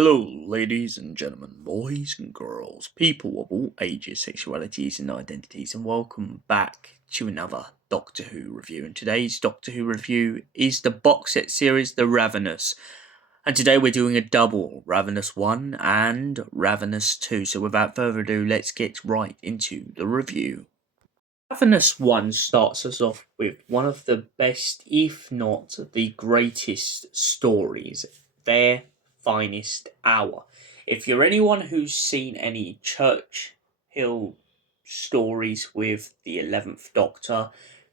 Hello, ladies and gentlemen, boys and girls, people of all ages, sexualities, and identities, and welcome back to another Doctor Who review. And today's Doctor Who review is the box set series, The Ravenous. And today we're doing a double, Ravenous 1 and Ravenous 2. So without further ado, let's get right into the review. Ravenous 1 starts us off with one of the best, if not the greatest stories, their finest hour. If you're anyone who's seen any Churchill stories with the 11th Doctor,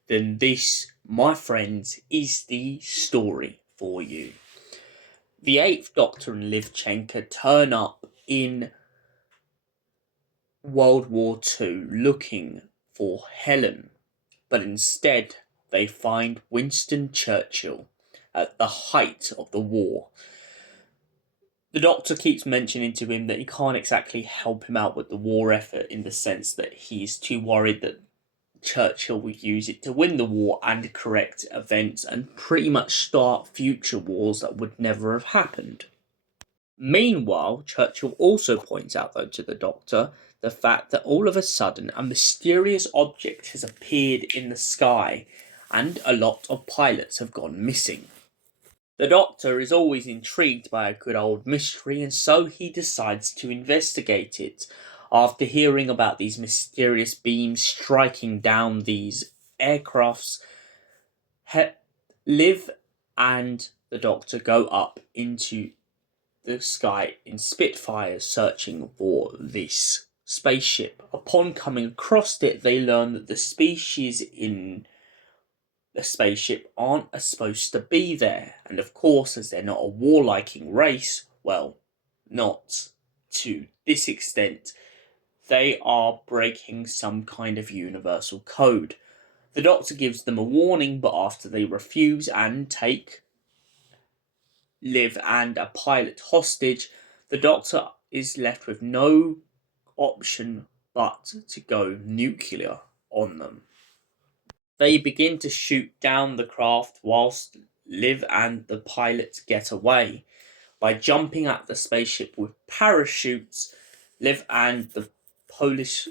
then this, my friends, is the story for you. The 8th Doctor and Liv Chenka turn up in World War II looking for Helen, but instead they find Winston Churchill at the height of the war. The Doctor keeps mentioning to him that he can't exactly help him out with the war effort, in the sense that he's too worried that Churchill will use it to win the war and correct events and pretty much start future wars that would never have happened. Meanwhile, Churchill also points out, though, to the Doctor the fact that all of a sudden a mysterious object has appeared in the sky and a lot of pilots have gone missing. The Doctor is always intrigued by a good old mystery, and so he decides to investigate it. After hearing about these mysterious beams striking down these aircrafts, Liv and the Doctor go up into the sky in Spitfires searching for this spaceship. Upon coming across it, they learn that the species in the spaceship aren't supposed to be there, and of course, as they're not a war-liking race, well, not to this extent, they are breaking some kind of universal code. The Doctor gives them a warning, but after they refuse and take Liv and a pilot hostage, the Doctor is left with no option but to go nuclear on them. They begin to shoot down the craft whilst Liv and the pilot get away. By jumping at the spaceship with parachutes, Liv and the Polish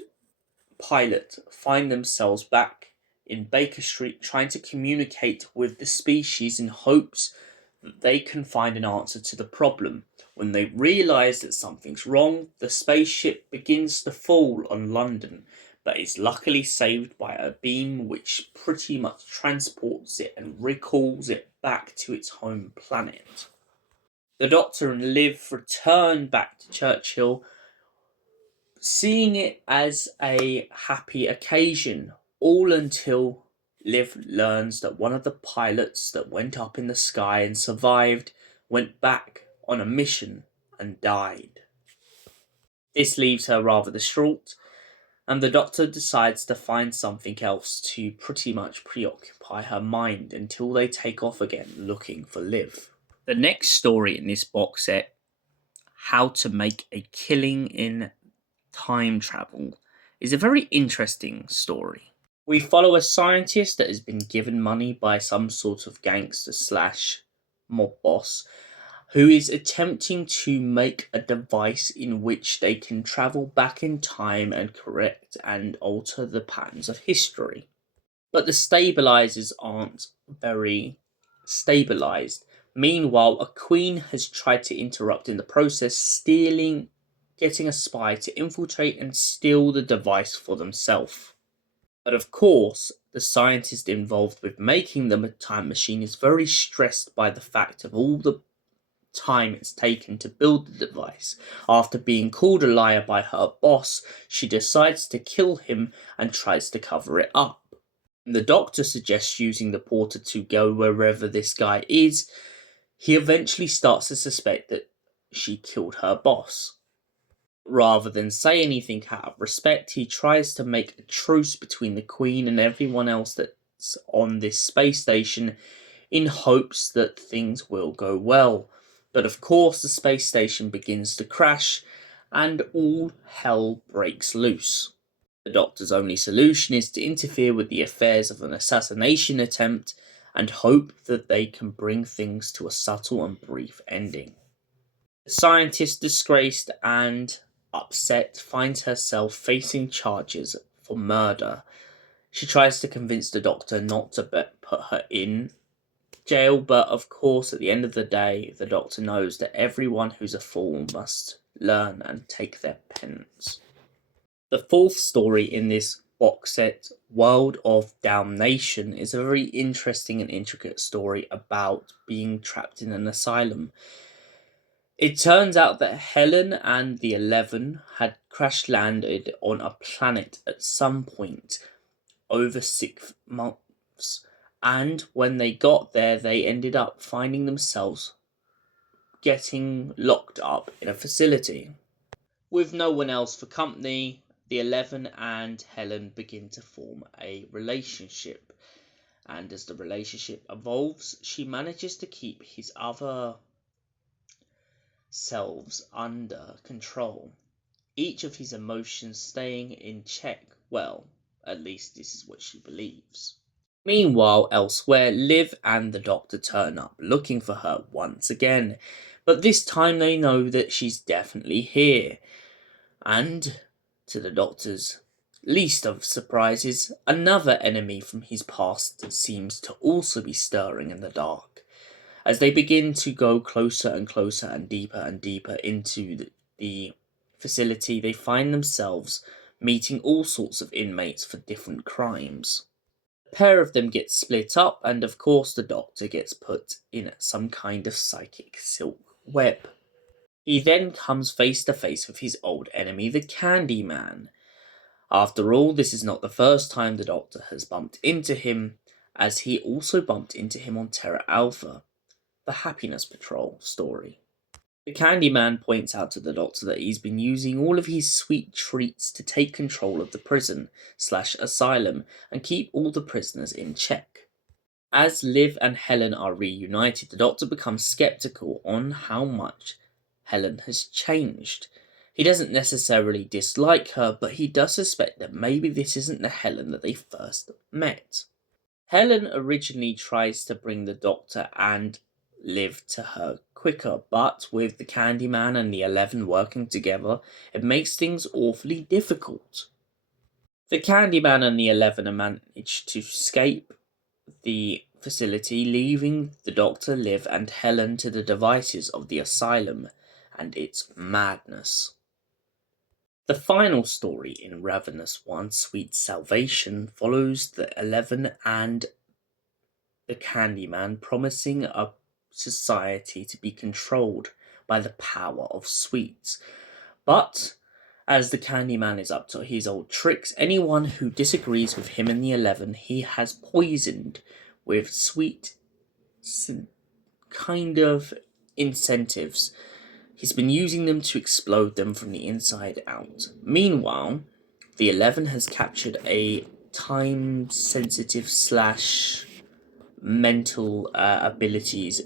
pilot find themselves back in Baker Street trying to communicate with the species in hopes that they can find an answer to the problem. When they realise that something's wrong, the spaceship begins to fall on London, but is luckily saved by a beam which pretty much transports it and recalls it back to its home planet. The Doctor and Liv return back to Churchill, seeing it as a happy occasion, all until Liv learns that one of the pilots that went up in the sky and survived went back on a mission and died. This leaves her rather distraught, and the Doctor decides to find something else to pretty much preoccupy her mind until they take off again looking for Liv. The next story in this box set, How to Make a Killing in Time Travel, is a very interesting story. We follow a scientist that has been given money by some sort of gangster / mob boss who is attempting to make a device in which they can travel back in time and correct and alter the patterns of history. But the stabilizers aren't very stabilized. Meanwhile, a queen has tried to interrupt in the process, getting a spy to infiltrate and steal the device for themselves. But of course, the scientist involved with making the time machine is very stressed by the fact of all the time it's taken to build the device. After being called a liar by her boss, she decides to kill him and tries to cover it up. The Doctor suggests using the porter to go wherever this guy is. He eventually starts to suspect that she killed her boss. Rather than say anything out of respect, he tries to make a truce between the Queen and everyone else that's on this space station in hopes that things will go well. But of course, the space station begins to crash and all hell breaks loose. The Doctor's only solution is to interfere with the affairs of an assassination attempt and hope that they can bring things to a subtle and brief ending. The scientist, disgraced and upset, finds herself facing charges for murder. She tries to convince the doctor not to put her in jail, but of course, at the end of the day, the doctor knows that everyone who's a fool must learn and take their penance. The fourth story in this box set, World of Damnation, is a very interesting and intricate story about being trapped in an asylum. It turns out that Helen and the 11 had crash landed on a planet at some point over 6 months, and when they got there, they ended up finding themselves getting locked up in a facility. With no one else for company, the 11 and Helen begin to form a relationship, and as the relationship evolves, she manages to keep his other selves under control, each of his emotions staying in check. Well, at least this is what she believes. Meanwhile, elsewhere, Liv and the doctor turn up looking for her once again, but this time they know that she's definitely here. And, to the doctor's least of surprises, another enemy from his past seems to also be stirring in the dark. As they begin to go closer and closer and deeper into the facility, they find themselves meeting all sorts of inmates for different crimes. A pair of them get split up, and of course, the doctor gets put in some kind of psychic silk web. He then comes face to face with his old enemy, the Candyman. After all, this is not the first time the Doctor has bumped into him, as he also bumped into him on Terra Alpha, the Happiness Patrol story. The Candyman points out to the Doctor that he's been using all of his sweet treats to take control of the prison/asylum and keep all the prisoners in check. As Liv and Helen are reunited, the Doctor becomes skeptical on how much Helen has changed. He doesn't necessarily dislike her, but he does suspect that maybe this isn't the Helen that they first met. Helen originally tries to bring the Doctor and Liv to her quicker, but with the Candyman and the 11 working together, it makes things awfully difficult. The Candyman and the 11 manage to escape the facility, leaving the Doctor, Liv, and Helen to the devices of the asylum and its madness. The final story in Ravenous 1, Sweet Salvation, follows the 11 and the Candyman promising a society to be controlled by the power of sweets. But as the Candyman is up to his old tricks, anyone who disagrees with him and the 11 he has poisoned with sweet kind of incentives. He's been using them to explode them from the inside out. Meanwhile, the 11 has captured a time-sensitive / mental abilities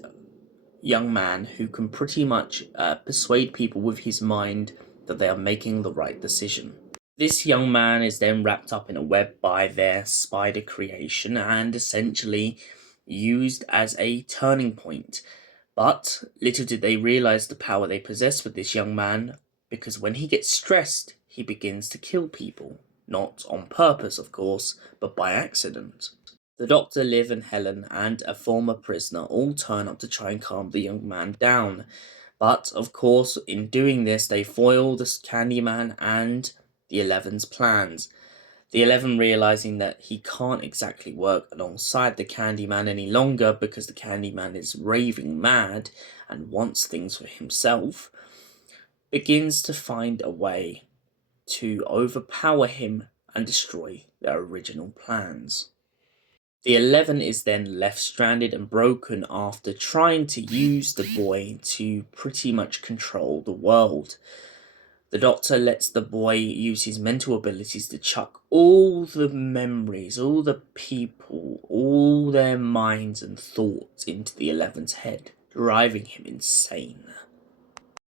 young man who can pretty much persuade people with his mind that they are making the right decision. This young man is then wrapped up in a web by their spider creation and essentially used as a turning point. But little did they realize the power they possess with this young man, because when he gets stressed, he begins to kill people. Not on purpose, of course, but by accident. The Doctor, Liv, and Helen, and a former prisoner all turn up to try and calm the young man down. But, of course, in doing this, they foil the Candyman and the 11's plans. The 11 realizing that he can't exactly work alongside the Candyman any longer because the Candyman is raving mad and wants things for himself, begins to find a way to overpower him and destroy their original plans. The 11 is then left stranded and broken after trying to use the boy to pretty much control the world. The Doctor lets the boy use his mental abilities to chuck all the memories, all the people, all their minds and thoughts into the 11's head, driving him insane.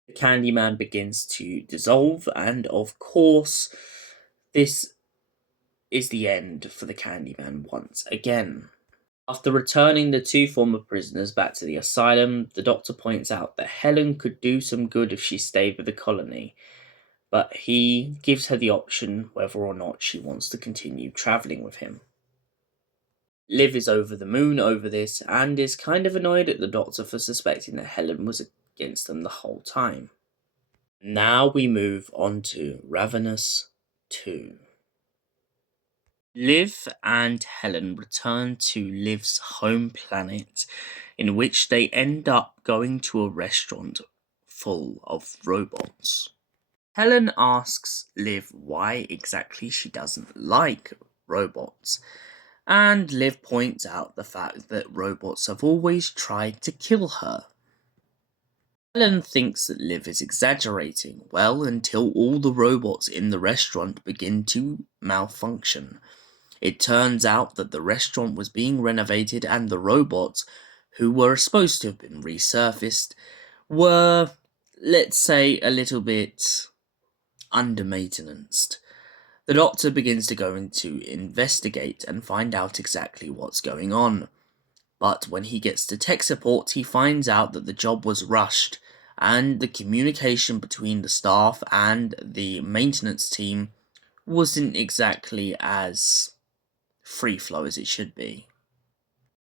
The Candyman begins to dissolve, and of course, this is the end for the Candyman once again. After returning the two former prisoners back to the asylum, the Doctor points out that Helen could do some good if she stayed with the colony, but he gives her the option whether or not she wants to continue travelling with him. Liv is over the moon over this and is kind of annoyed at the Doctor for suspecting that Helen was against them the whole time. Now we move on to Ravenous 2. Liv and Helen return to Liv's home planet, in which they end up going to a restaurant full of robots. Helen asks Liv why exactly she doesn't like robots, and Liv points out the fact that robots have always tried to kill her. Helen thinks that Liv is exaggerating, well, until all the robots in the restaurant begin to malfunction. It turns out that the restaurant was being renovated and the robots, who were supposed to have been resurfaced, were, let's say, a little bit under-maintenanced. The Doctor begins to go into investigate and find out exactly what's going on. But when he gets to tech support, he finds out that the job was rushed, and the communication between the staff and the maintenance team wasn't exactly as free flow as it should be.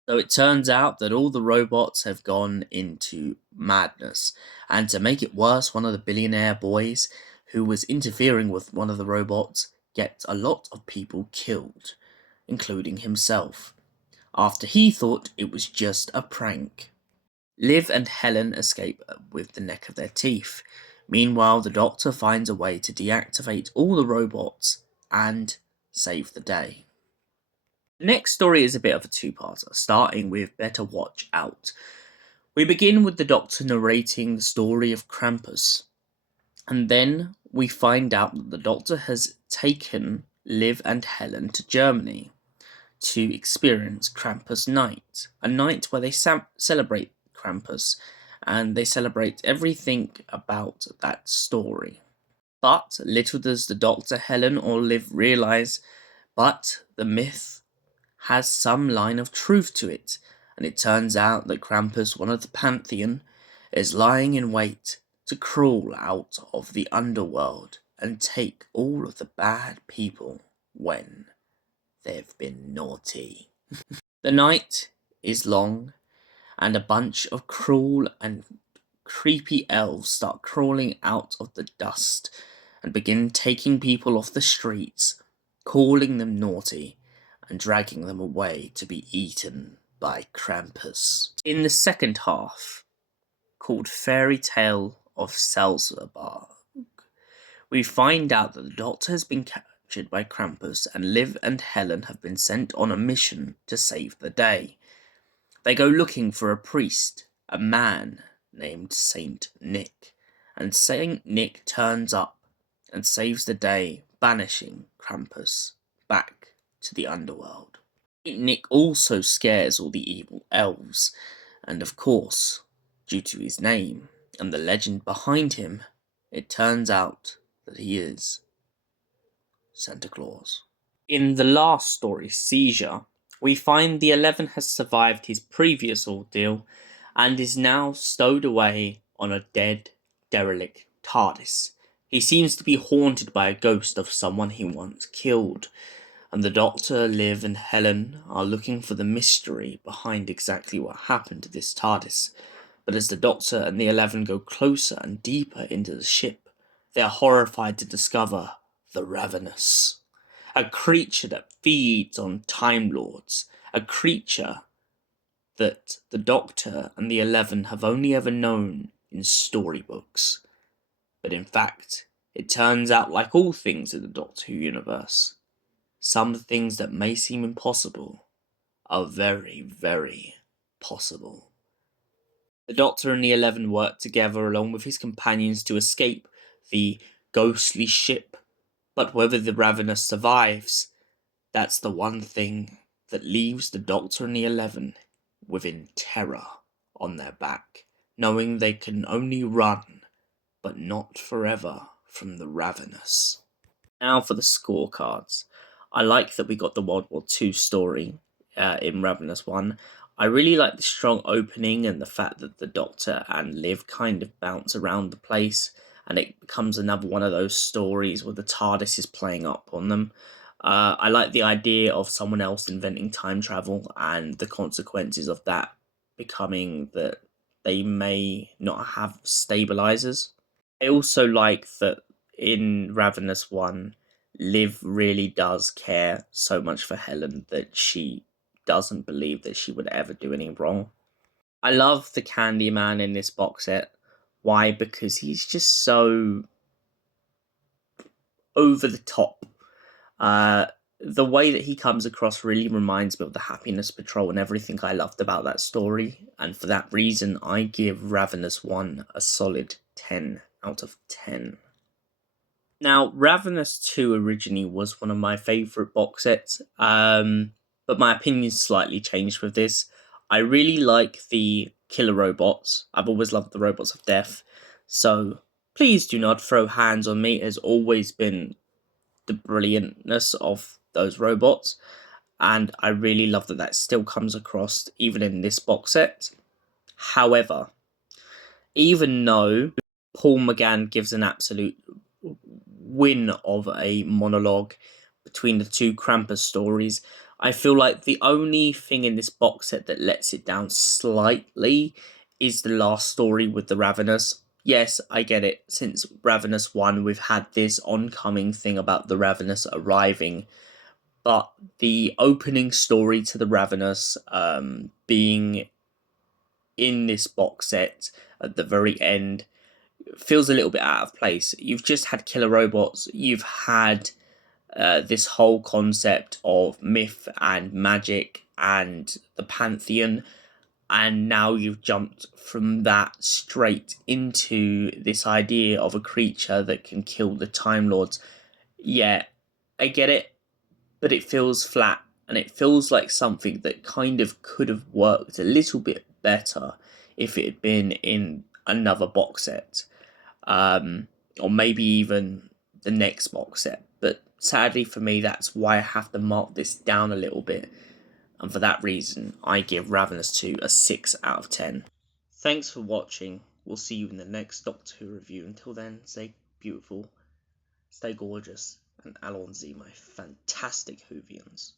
So it turns out that all the robots have gone into madness, and to make it worse, one of the billionaire boys who was interfering with one of the robots gets a lot of people killed, including himself, after he thought it was just a prank. Liv and Helen escape with the neck of their teeth. Meanwhile, the Doctor finds a way to deactivate all the robots and save the day. The next story is a bit of a two-parter, starting with Better Watch Out. We begin with the Doctor narrating the story of Krampus, and then we find out that the Doctor has taken Liv and Helen to Germany to experience Krampus Night, a night where they celebrate Krampus, and they celebrate everything about that story. But little does the Doctor, Helen, or Liv realise, but the myth has some line of truth to it, and it turns out that Krampus, one of the Pantheon, is lying in wait to crawl out of the underworld and take all of the bad people when they've been naughty. The night is long, and a bunch of cruel and creepy elves start crawling out of the dust and begin taking people off the streets, calling them naughty, and dragging them away to be eaten by Krampus. In the second half, called Fairy Tale of Salzburg, we find out that the Doctor has been captured by Krampus, and Liv and Helen have been sent on a mission to save the day. They go looking for a priest, a man named Saint Nick, and Saint Nick turns up and saves the day, banishing Krampus back to the underworld. Saint Nick also scares all the evil elves, and of course, due to his name and the legend behind him, it turns out that he is Santa Claus. In the last story, Seizure, we find the 11 has survived his previous ordeal and is now stowed away on a dead, derelict TARDIS. He seems to be haunted by a ghost of someone he once killed, and the Doctor, Liv, and Helen are looking for the mystery behind exactly what happened to this TARDIS. But as the Doctor and the 11 go closer and deeper into the ship, they are horrified to discover the Ravenous, a creature that feeds on Time Lords, a creature that the Doctor and the 11 have only ever known in storybooks. But in fact, it turns out, like all things in the Doctor Who universe, some things that may seem impossible are very, very possible. The Doctor and the 11 work together along with his companions to escape the ghostly ship, but whether the Ravenous survives, that's the one thing that leaves the Doctor and the 11 within terror on their back, knowing they can only run, but not forever, from the Ravenous. Now for the scorecards. I like that we got the World War II story in Ravenous 1. I really like the strong opening and the fact that the Doctor and Liv kind of bounce around the place, and it becomes another one of those stories where the TARDIS is playing up on them. I like the idea of someone else inventing time travel and the consequences of that becoming that they may not have stabilizers. I also like that in Ravenous 1, Liv really does care so much for Helen that she doesn't believe that she would ever do anything wrong. I love the Candyman in this box set. Why? Because he's just so over the top. Uh, the way that he comes across really reminds me of the Happiness Patrol and everything I loved about that story. And for that reason, I give Ravenous 1 a solid 10 out of 10. Now, Ravenous 2 originally was one of my favourite box sets, but my opinion slightly changed with this. I really like the killer robots. I've always loved the robots of death, so please do not throw hands on me. It has always been the brilliantness of those robots, and I really love that that still comes across even in this box set. However, even though Paul McGann gives an absolute win of a monologue between the two Krampus stories, I feel like the only thing in this box set that lets it down slightly is the last story with the Ravenous. Yes, I get it. Since Ravenous 1, we've had this oncoming thing about the Ravenous arriving, but the opening story to the Ravenous being in this box set at the very end feels a little bit out of place. You've just had killer robots, you've had this whole concept of myth and magic and the pantheon, and now you've jumped from that straight into this idea of a creature that can kill the Time Lords. Yeah, I get it, but it feels flat, and it feels like something that kind of could have worked a little bit better if it had been in another box set, or maybe even the next box set. But sadly for me, that's why I have to mark this down a little bit, and for that reason, I give Ravenous 2 a 6 out of 10. Thanks for watching. We'll see you in the next Doctor Who review. Until then, stay beautiful, stay gorgeous, and Alonzi, my fantastic Whovians.